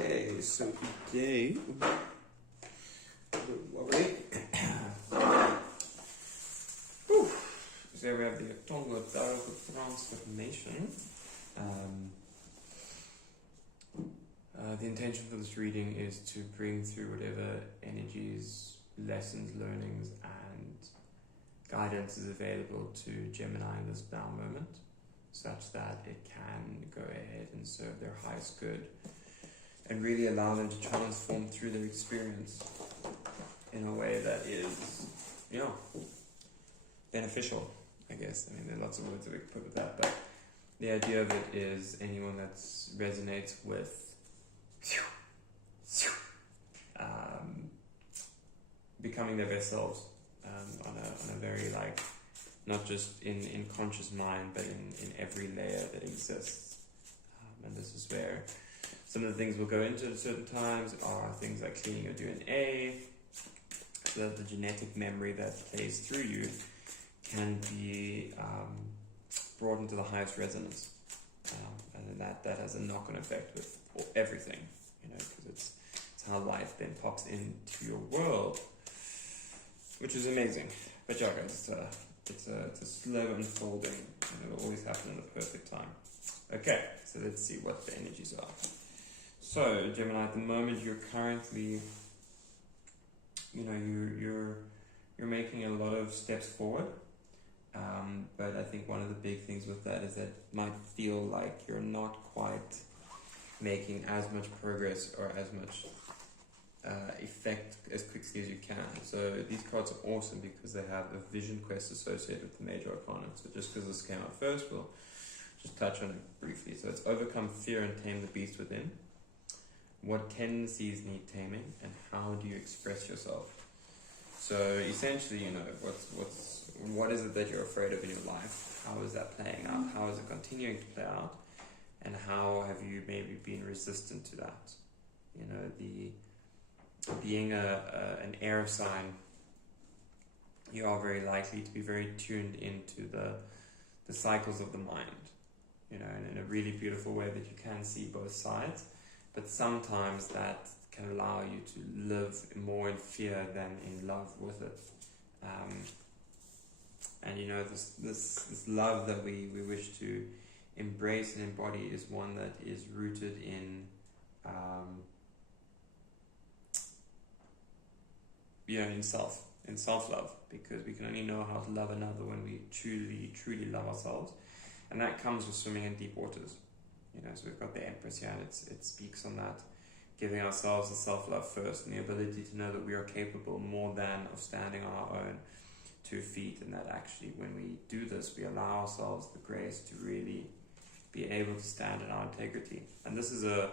Okay, so today, so we have the Tonga Tarot transformation. The intention for this reading is to bring through whatever energies, lessons, learnings, and guidance is available to Gemini in this now moment, such that it can go ahead and serve their highest good and really allow them to transform through their experience in a way that is, beneficial, I guess. I mean, there are lots of words that we could put with that, but the idea of it is anyone that resonates with becoming their best selves on a very, not just in conscious mind, but in every layer that exists. And this is where some of the things we'll go into at certain times are things like cleaning your DNA, so that the genetic memory that plays through you can be brought into the highest resonance. And then that has a knock-on effect with everything, because it's how life then pops into your world, which is amazing. But yeah, guys, it's a slow unfolding, and it'll always happen in the perfect time. Okay, so let's see what the energies are. So, Gemini, at the moment you're currently, you're making a lot of steps forward, but I think one of the big things with that is that it might feel like you're not quite making as much progress or as much effect as quickly as you can. So these cards are awesome because they have a vision quest associated with the major arcana. So just because this came out first, we'll just touch on it briefly. So it's overcome fear and tame the beast within. What tendencies need taming, and how do you express yourself? So essentially, what is it that you're afraid of in your life? How is that playing out? How is it continuing to play out? And how have you maybe been resistant to that? Being an air sign, you are very likely to be very tuned into the cycles of the mind, and in a really beautiful way that you can see both sides. But sometimes that can allow you to live more in fear than in love with it. And this love that we wish to embrace and embody is one that is rooted in in self-love, because we can only know how to love another when we truly love ourselves, and that comes with swimming in deep waters. So we've got the Empress here, and it speaks on that, giving ourselves the self-love first, and the ability to know that we are capable more than of standing on our own 2 feet, and that actually when we do this, we allow ourselves the grace to really be able to stand in our integrity. And this is a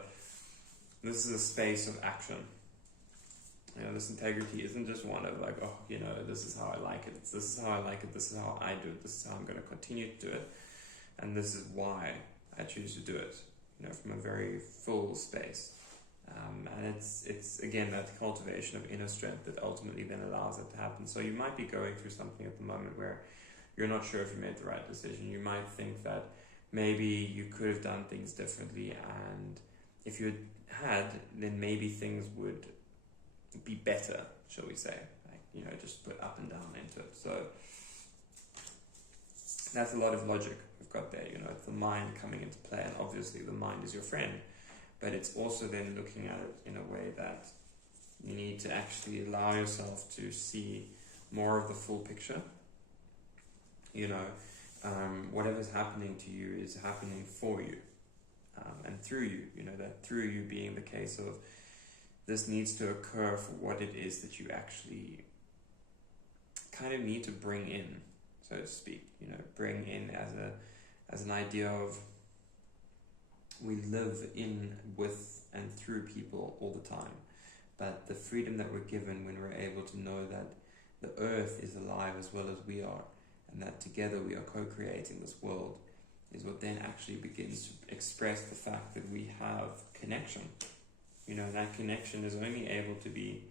space of action. This integrity isn't just one of this is how I like it, this is how I like it, this is how I do it, this is how I'm going to continue to do it, and this is why I choose to do it, from a very full space. And it's again that cultivation of inner strength that ultimately then allows it to happen. So you might be going through something at the moment where you're not sure if you made the right decision. You might think that maybe you could have done things differently, and if you had, then maybe things would be better, shall we say, just put up and down into it. So that's a lot of logic we've got there. It's the mind coming into play, and obviously the mind is your friend, but it's also then looking at it in a way that you need to actually allow yourself to see more of the full picture. Whatever's happening to you is happening for you, and through you. That through you being the case of this needs to occur for what it is that you actually kind of need to bring in, so to speak. Bring in as an idea of we live in, with, and through people all the time. But the freedom that we're given when we're able to know that the earth is alive as well as we are, and that together we are co-creating this world, is what then actually begins to express the fact that we have connection. That connection is only able to be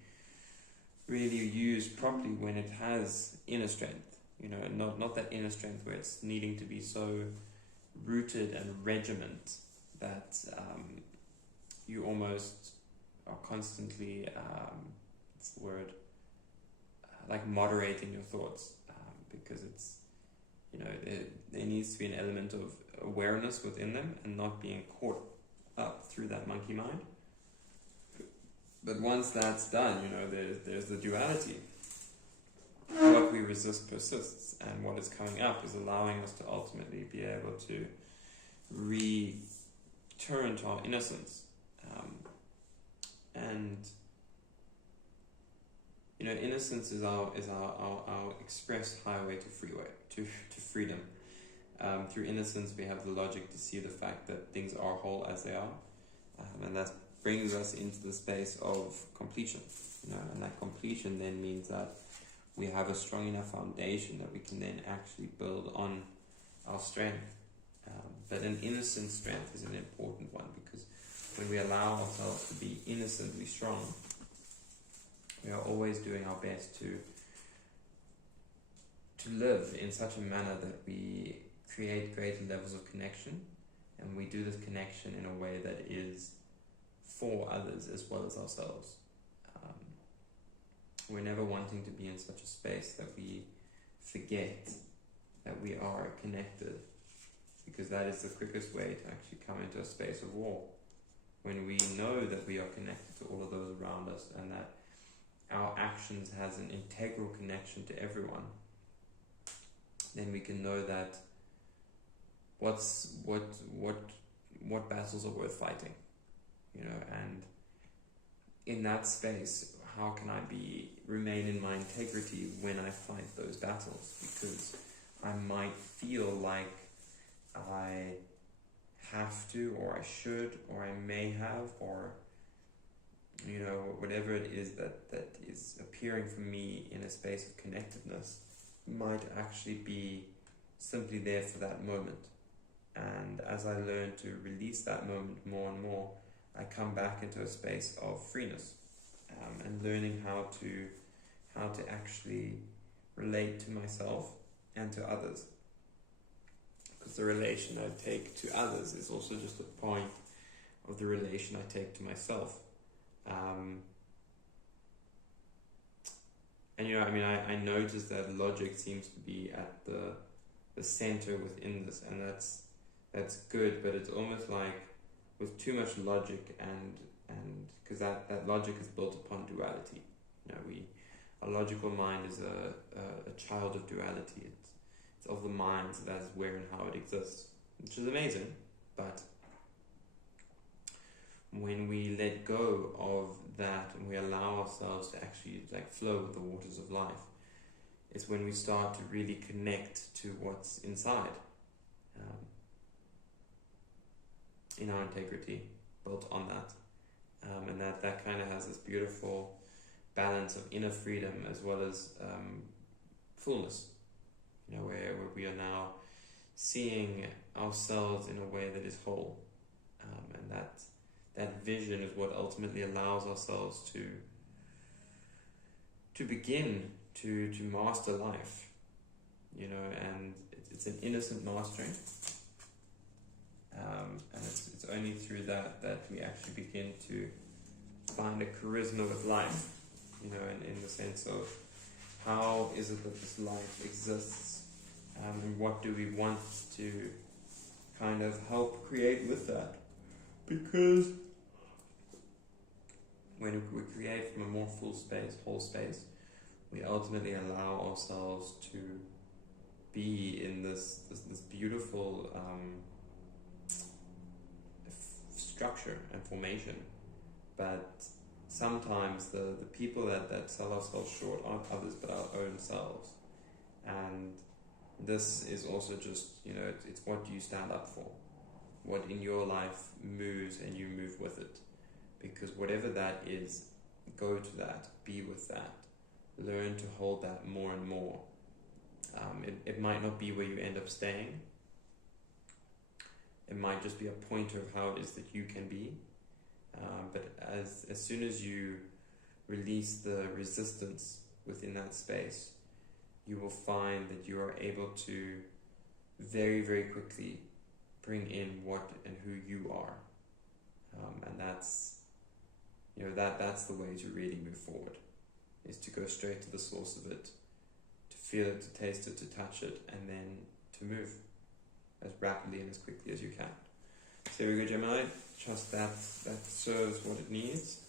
really used properly when it has inner strength. Not that inner strength where it's needing to be so rooted and regiment that you almost are constantly, what's the word, like moderating your thoughts, because it's, there needs to be an element of awareness within them and not being caught up through that monkey mind. But once that's done, there's the duality. What we resist persists, and what is coming up is allowing us to ultimately be able to return to our innocence. And innocence is our express highway to freedom. Through innocence, we have the logic to see the fact that things are whole as they are, and that brings us into the space of completion. And that completion then means that we have a strong enough foundation that we can then actually build on our strength. But an innocent strength is an important one, because when we allow ourselves to be innocently strong, we are always doing our best to live in such a manner that we create greater levels of connection, and we do this connection in a way that is for others as well as ourselves. We're never wanting to be in such a space that we forget that we are connected, because that is the quickest way to actually come into a space of war. When we know that we are connected to all of those around us, and that our actions has an integral connection to everyone, then we can know that what battles are worth fighting, and in that space, how can I remain in my integrity when I fight those battles? Because I might feel like I have to, or I should, or I may have, or whatever it is that is appearing for me in a space of connectedness might actually be simply there for that moment. And as I learn to release that moment more and more, I come back into a space of freeness, and learning how to actually relate to myself and to others. Because the relation I take to others is also just a point of the relation I take to myself. I noticed that logic seems to be at the center within this, and that's good, but it's almost like with too much logic, and because that logic is built upon duality. Our logical mind is a child of duality. It's of the mind, so that's where and how it exists, which is amazing. But when we let go of that and we allow ourselves to actually flow with the waters of life, it's when we start to really connect to what's inside, in our integrity, built on that, and that kind of has this beautiful balance of inner freedom as well as fullness, where we are now seeing ourselves in a way that is whole, and that vision is what ultimately allows ourselves to begin to master life, and it's an innocent mastering, and it's only through that we actually begin to find a charisma with life, in the sense of how is it that this life exists, and what do we want to kind of help create with that. Because when we create from a more full space, whole space, we ultimately allow ourselves to be in this beautiful structure and formation. But sometimes the people that sell ourselves short aren't others but our own selves. And this is also just, it's what you stand up for. What in your life moves and you move with it. Because whatever that is, go to that, be with that. Learn to hold that more and more. It might not be where you end up staying. It might just be a pointer of how it is that you can be. But as soon as you release the resistance within that space, you will find that you are able to very, very quickly bring in what and who you are. And that's that's the way to really move forward, is to go straight to the source of it, to feel it, to taste it, to touch it, and then to move as rapidly and as quickly as you can. So here we go, Gemini. Trust that serves what it needs.